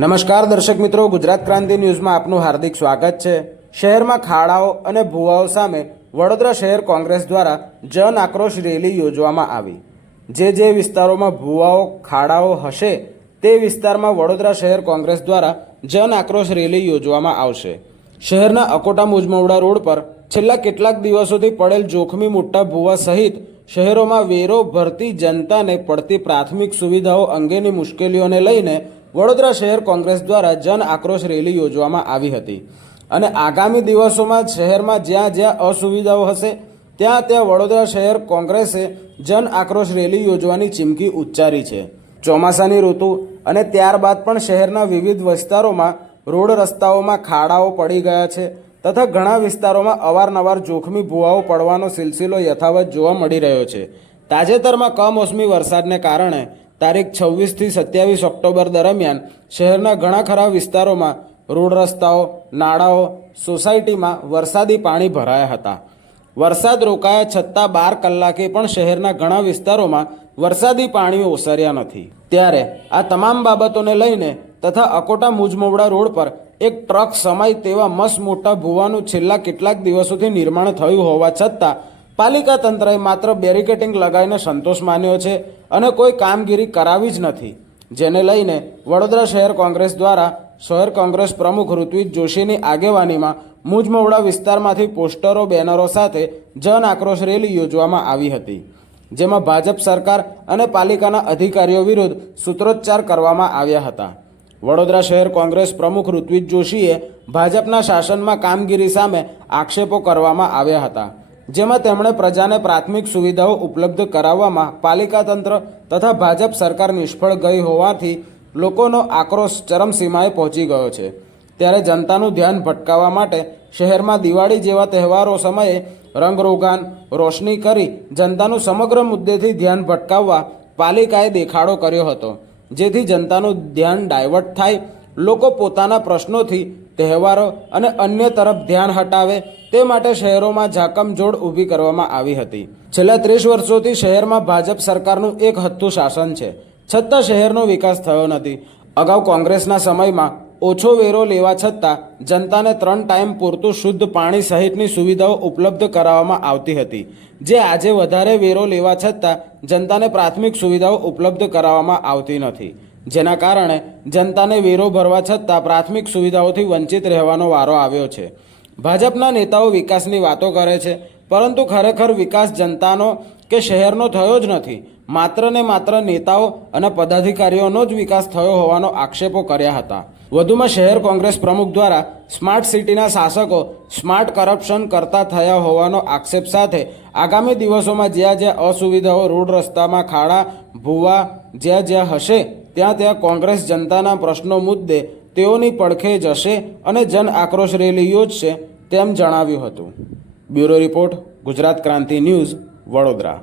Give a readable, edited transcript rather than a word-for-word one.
નમસ્કાર દર્શક મિત્રો, ગુજરાત ક્રાંતિ ન્યૂઝમાં આપનું હાર્દિક સ્વાગત છે। શહેરમાં ખાડાઓ અને ભૂવાઓ સામે વડોદરા શહેર કોંગ્રેસ દ્વારા જન આક્રોશ રેલી યોજવામાં આવી। જે વિસ્તારોમાં ભૂવાઓ ખાડાઓ હશે તે વિસ્તારમાં વડોદરા શહેર કોંગ્રેસ દ્વારા જન આક્રોશ રેલી યોજવામાં આવશે। શહેરના અકોટા મુજમવડા રોડ પર છેલ્લા કેટલાક દિવસોથી પડેલ જોખમી મોટા ભૂવા સહિત શહેરોમાં વેરો ભરતી જનતાને પડતી પ્રાથમિક સુવિધાઓ અંગેની મુશ્કેલીઓને લઈને વડોદરા શહેર કોંગ્રેસ દ્વારા જન આક્રોશ રેલી યોજવામાં આવી હતી અને આગામી દિવસોમાં શહેરમાં જ્યાં જ્યાં અસુવિધાઓ હશે ત્યાં વડોદરા શહેર કોંગ્રેસે જન આક્રોશ રેલી યોજવાની ચીમકી ઉચ્ચારી છે। ચોમાસાની ઋતુ અને ત્યારબાદ પણ શહેરના વિવિધ વિસ્તારોમાં રોડ રસ્તાઓમાં ખાડાઓ પડી ગયા છે તથા ઘણા વિસ્તારોમાં અવારનવાર જોખમી ભૂવાઓ પડવાનો સિલસિલો યથાવત જોવા મળી રહ્યો છે। તાજેતરમાં કમોસમી વરસાદને કારણે તારીખ 26 થી 27 ઓક્ટોબર દરમિયાન શહેરના ઘણા ખરા વિસ્તારોમાં રોડ રસ્તાઓ, નાળાઓ, સોસાયટીમાં વરસાદી પાણી ભરાયા હતા। વરસાદ રોકાયા છતાં 12 કલાકે પણ શહેરના ઘણા વિસ્તારોમાં વરસાદી પાણી ઓસર્યા નથી। ત્યારે આ તમામ બાબતોને લઈને તથા અકોટા મુજમવડા રોડ પર એક ટ્રક સમાય તેવા મસ્ત મોટા ભૂવાનું છેલ્લા કેટલાક દિવસોથી નિર્માણ થયું હોવા છતાં પાલિકા તંત્રએ માત્ર બેરિકેટિંગ લગાવીને સંતોષ માન્યો છે અને કોઈ કામગીરી કરાવી જ નથી, જેને લઈને વડોદરા શહેર કોંગ્રેસ દ્વારા શહેર કોંગ્રેસ પ્રમુખ ઋત્વિજ જોશીની આગેવાનીમાં મુજમવડા વિસ્તારમાંથી પોસ્ટરો, બેનરો સાથે જન આક્રોશ રેલી યોજવામાં આવી હતી, જેમાં ભાજપ સરકાર અને પાલિકાના અધિકારીઓ વિરુદ્ધ સૂત્રોચ્ચાર કરવામાં આવ્યા હતા। વડોદરા શહેર કોંગ્રેસ પ્રમુખ ઋત્વિજ જોશીએ ભાજપના શાસનમાં કામગીરી સામે આક્ષેપો કરવામાં આવ્યા હતા, જેમાં તેમણે પ્રજાને પ્રાથમિક સુવિધાઓ ઉપલબ્ધ કરાવવામાં પાલિકા તંત્ર તથા ભાજપ સરકાર નિષ્ફળ ગઈ હોવાથી લોકોનો આક્રોશ ચરમસીમાએ પહોંચી ગયો છે। ત્યારે જનતાનું ધ્યાન ભટકાવવા માટે શહેરમાં દિવાળી જેવા તહેવારો સમયે રંગરોગાન, રોશની કરી જનતાનું સમગ્ર મુદ્દેથી ધ્યાન ભટકાવવા પાલિકાએ દેખાડો કર્યો હતો, જેથી જનતાનું ધ્યાન ડાયવર્ટ થાય, લોકો પોતાના પ્રશ્નોથી તહેવારો અને અન્ય તરફ ધ્યાન હટાવે તે માટે શહેરોમાં ઝાકમઝોળ ઊભી કરવામાં આવી હતી। છેલ્લા 30 વર્ષોથી શહેરમાં ભાજપ સરકારનું એક હથ્થું શાસન છે, છતાં શહેરનો વિકાસ થયો નથી। અગાઉ કોંગ્રેસના સમયમાં ઓછો વેરો લેવા છતાં જનતાને 3 ટાઈમ પૂરતું શુદ્ધ પાણી સહિતની સુવિધાઓ ઉપલબ્ધ કરાવવામાં આવતી હતી, જે આજે વધારે વેરો લેવા છતાં જનતાને પ્રાથમિક સુવિધાઓ ઉપલબ્ધ કરાવવામાં આવતી નથી, જેના કારણે જનતાને વેરો ભરવા છતાં પ્રાથમિક સુવિધાઓથી વંચિત રહેવાનો વારો આવ્યો છે। ભાજપના નેતાઓ વિકાસની વાતો કરે છે, પરંતુ ખરેખર વિકાસ જનતાનો કે શહેરનો થયો જ નથી, માત્ર ને માત્ર નેતાઓ અને પદાધિકારીઓનો જ વિકાસ થયો હોવાનો આક્ષેપો કર્યા હતા। વધુમાં શહેર કોંગ્રેસ પ્રમુખ દ્વારા સ્માર્ટ સિટીના શાસકો સ્માર્ટ કરપ્શન કરતા થયા હોવાનો આક્ષેપ સાથે આગામી દિવસોમાં જ્યાં અસુવિધાઓ, રોડ રસ્તામાં ખાડા, ભૂવા જ્યાં હશે ત્યાં કોંગ્રેસ જનતાના પ્રશ્નો મુદ્દે તેઓની પડખે જશે અને જન આક્રોશ રેલી યોજશે તેમ જણાવ્યું હતું। બ્યુરો રિપોર્ટ, ગુજરાત ક્રાંતિ ન્યૂઝ, વડોદરા।